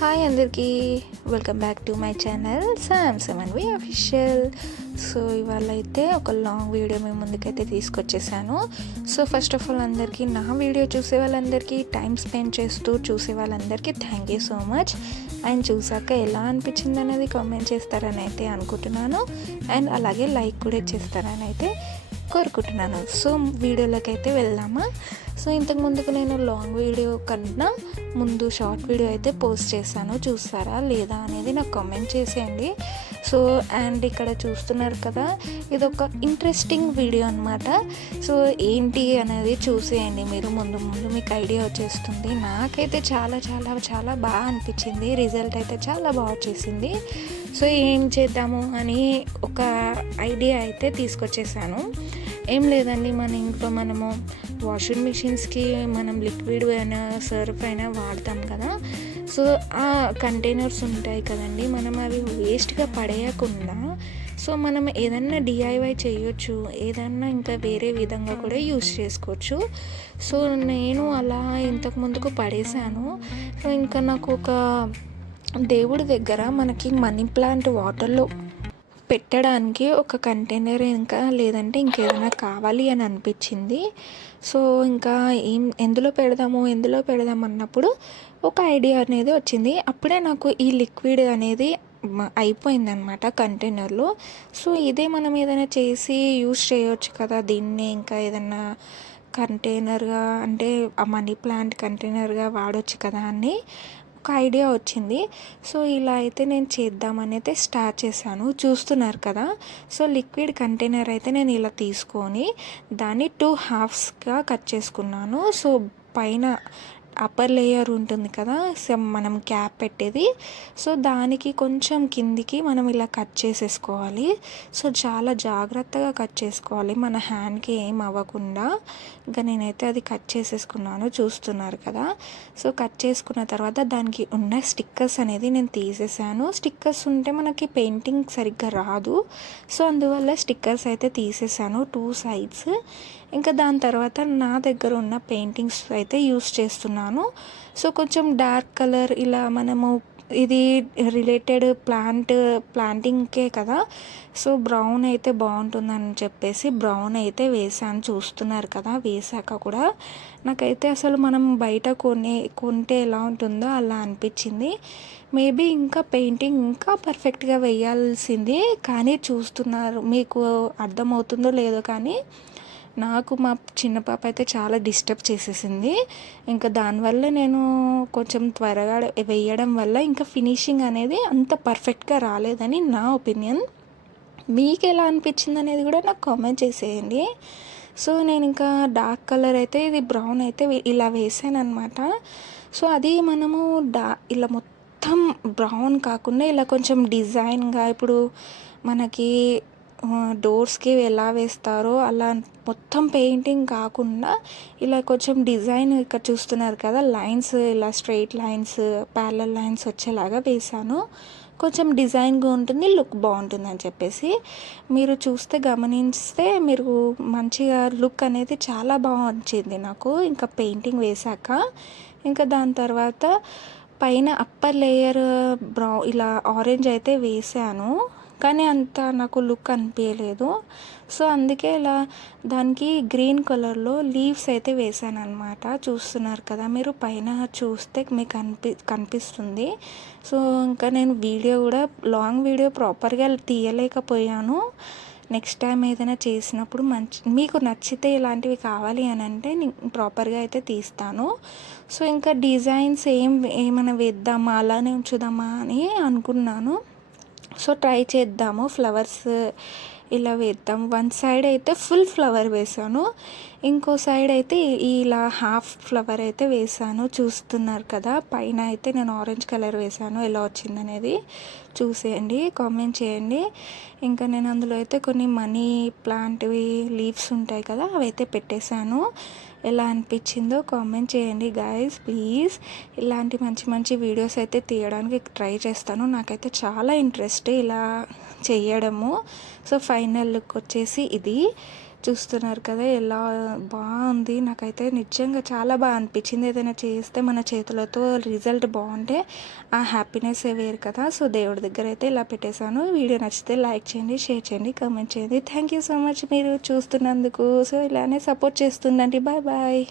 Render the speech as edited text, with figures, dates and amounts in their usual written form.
Hi అందరికీ, welcome back to my channel సామ్సమ్ and V official. So ఇవాళ అయితే ఒక లాంగ్ వీడియో మీ ముందుకైతే తీసుకొచ్చేసాను. సో ఫస్ట్ ఆఫ్ ఆల్ అందరికీ, నా వీడియో చూసే వాళ్ళందరికీ, టైం స్పెండ్ చేస్తూ చూసే వాళ్ళందరికీ thank you so much. And చూసాక ఎలా అనిపించింది అనేది కామెంట్ చేస్తారని అయితే అనుకుంటున్నాను. అండ్ అలాగే లైక్ కూడా చేస్తారని అయితే కోరుకుంటున్నాను. సో వీడియోలోకి అయితే వెళ్దామా. సో ఇంతకు ముందుకు నేను లాంగ్ వీడియో కన్నా ముందు షార్ట్ వీడియో అయితే పోస్ట్ చేశాను, చూస్తారా లేదా అనేది నాకు కామెంట్ చేసేయండి. సో అండ్ ఇక్కడ చూస్తున్నారు కదా, ఇది ఒక ఇంట్రెస్టింగ్ వీడియో అనమాట. సో ఏంటి అనేది చూసేయండి మీరు, ముందు మీకు ఐడియా వచ్చేస్తుంది. నాకైతే చాలా చాలా చాలా బాగా అనిపించింది, రిజల్ట్ అయితే చాలా బాగా వచ్చేసింది. సో ఏం చేద్దాము అని ఒక ఐడియా అయితే తీసుకొచ్చేసాను. ఏం లేదండి, మన ఇంట్లో మనము వాషింగ్ మిషన్స్కి మనం లిక్విడ్ అయినా సర్ఫ్ అయినా వాడతాం కదా. సో ఆ కంటైనర్స్ ఉంటాయి కదండి, మనం అవి వేస్ట్గా పడేయకుండా సో మనం ఏదన్నా డిఐవై చేయొచ్చు, ఏదన్నా ఇంకా వేరే విధంగా కూడా యూస్ చేసుకోవచ్చు. సో నేను అలా ఇంతకు ముందుకు పడేసాను. సో ఇంకా నాకు ఒక దేవుడి దగ్గర మనకి మనీ ప్లాంట్ వాటర్లో పెట్టడానికి ఒక కంటైనర్ ఇంకా లేదంటే ఇంకేదైనా కావాలి అని అనిపించింది. సో ఇంకా ఎందులో పెడదాం అన్నప్పుడు ఒక ఐడియా అనేది వచ్చింది. అప్పుడే నాకు ఈ లిక్విడ్ అనేది అయిపోయిందనమాట కంటైనర్లో. సో ఇదే మనం ఏదైనా చేసి యూస్ చేయవచ్చు కదా దీన్ని, ఇంకా ఏదైనా కంటైనర్గా అంటే ఆ మనీ ప్లాంట్ కంటైనర్గా వాడవచ్చు కదా అని ఒక ఐడియా వచ్చింది. సో ఇలా అయితే నేను చేద్దామని అయితే స్టార్ట్ చేశాను, చూస్తున్నారు కదా. సో లిక్విడ్ కంటైనర్ అయితే నేను ఇలా తీసుకొని దాన్ని 2 halvesగా కట్ చేసుకున్నాను. సో పైన అప్పర్ లేయర్ ఉంటుంది కదా, సో మనం క్యాప్ పెట్టేది, సో దానికి కొంచెం కిందికి మనం ఇలా కట్ చేసేసుకోవాలి. సో చాలా జాగ్రత్తగా కట్ చేసుకోవాలి, మన హ్యాండ్కి ఏం అవ్వకుండా. ఇంకా నేనైతే అది కట్ చేసేసుకున్నాను, చూస్తున్నారు కదా. సో కట్ చేసుకున్న తర్వాత దానికి ఉన్న స్టిక్కర్స్ అనేది నేను తీసేసాను. స్టిక్కర్స్ ఉంటే మనకి పెయింటింగ్ సరిగ్గా రాదు, సో అందువల్ల స్టిక్కర్స్ అయితే తీసేసాను 2 sides. ఇంకా దాని తర్వాత నా దగ్గర ఉన్న పెయింటింగ్స్ అయితే యూస్ చేస్తున్నాను. సో కొంచెం డార్క్ కలర్, ఇలా మనము ఇది రిలేటెడ్ ప్లాంటింగ్కే కదా. సో బ్రౌన్ అయితే బాగుంటుందని చెప్పేసి బ్రౌన్ అయితే వేసాను, చూస్తున్నారు కదా. వేసాక కూడా నాకైతే అసలు మనం బయట కొంటే ఎలా ఉంటుందో అలా అనిపించింది. మేబీ ఇంకా పెయింటింగ్ ఇంకా పర్ఫెక్ట్గా వేయాల్సింది, కానీ చూస్తున్నారు, మీకు అర్థమవుతుందో లేదో కానీ నాకు మా చిన్న పాప అయితే చాలా డిస్టర్బ్ చేసేసింది. ఇంకా దానివల్ల నేను కొంచెం త్వరగా వేయడం వల్ల ఇంకా ఫినిషింగ్ అనేది అంత పర్ఫెక్ట్గా రాలేదని నా ఒపీనియన్. మీకు ఎలా అనిపించింది అనేది కూడా నాకు కామెంట్ చేసేయండి. సో నేను ఇంకా డార్క్ కలర్ అయితే, ఇది బ్రౌన్ అయితే ఇలా వేసాను అనమాట. సో అది మనము ఇలా మొత్తం బ్రౌన్ కాకుండా ఇలా కొంచెం డిజైన్గా, ఇప్పుడు మనకి డోర్స్కి ఎలా వేస్తారో అలా మొత్తం పెయింటింగ్ కాకుండా ఇలా కొంచెం డిజైన్, ఇక్కడ చూస్తున్నారు కదా లైన్స్, ఇలా స్ట్రైట్ లైన్స్, ప్యారలల్ లైన్స్ వచ్చేలాగా వేసాను. కొంచెం డిజైన్గా ఉంటుంది, లుక్ బాగుంటుంది అని చెప్పేసి మీరు గమనిస్తే మీరు మంచిగా లుక్ అనేది చాలా బాగా వచ్చింది నాకు ఇంకా పెయింటింగ్ వేశాక. ఇంకా దాని తర్వాత పైన అప్పర్ లేయర్ ఇలా ఆరెంజ్ అయితే వేసాను, కానీ అంత నాకు లుక్ అనిపించలేదు. సో అందుకే ఇలా దానికి గ్రీన్ కలర్లో లీవ్స్ అయితే వేసాను అనమాట. చూస్తున్నారు కదా మీరు, పైన చూస్తే మీకు కనిపిస్తుంది. సో ఇంకా నేను వీడియో కూడా లాంగ్ వీడియో ప్రాపర్గా తీయలేకపోయాను. నెక్స్ట్ టైం ఏదైనా చేసినప్పుడు మీకు నచ్చితే ఇలాంటివి కావాలి అని అంటే నేను ప్రాపర్గా అయితే తీస్తాను. సో ఇంకా డిజైన్స్ ఏమైనా వేద్దామా, అలానే ఉంచుదామా అని అనుకున్నాను. సో ట్రై చేద్దాము, ఫ్లవర్స్ ఇలా వేద్దాం. 1 side అయితే ఫుల్ ఫ్లవర్ వేసాను, ఇంకో సైడ్ అయితే ఇలా హాఫ్ ఫ్లవర్ అయితే వేసాను. చూస్తున్నారు కదా, పైన అయితే నేను ఆరెంజ్ కలర్ వేసాను. ఎలా వచ్చిందనేది చూసేయండి, కామెంట్ చేయండి. ఇంకా నేను అందులో అయితే కొన్ని మనీ ప్లాంట్వి లీవ్స్ ఉంటాయి కదా, అవి అయితే పెట్టేశాను. ఎలా అనిపించిందో కామెంట్ చేయండి గాయస్ ప్లీజ్. ఇలాంటి మంచి మంచి వీడియోస్ అయితే తీయడానికి ట్రై చేస్తాను, నాకైతే చాలా ఇంట్రెస్ట్ ఇలా చేయడము. సో ఫైనల్ లుక్ వచ్చేసి ఇది. చూస్తున్నారు కదా ఎలా బాగుంది. నాకైతే నిజంగా చాలా బాగా అనిపించింది. ఏదైనా చేస్తే మన చేతులతో రిజల్ట్ బాగుంటే ఆ హ్యాపీనెస్సే వేరు కదా. సో దేవుడి దగ్గర అయితే ఇలా పెట్టేశాను. వీడియో నచ్చితే లైక్ చేయండి, షేర్ చేయండి, కామెంట్ చేయండి. థ్యాంక్ యూ సో మచ్ మీరు చూస్తున్నందుకు. సో ఇలానే సపోర్ట్ చేస్తుండండి. Bye bye.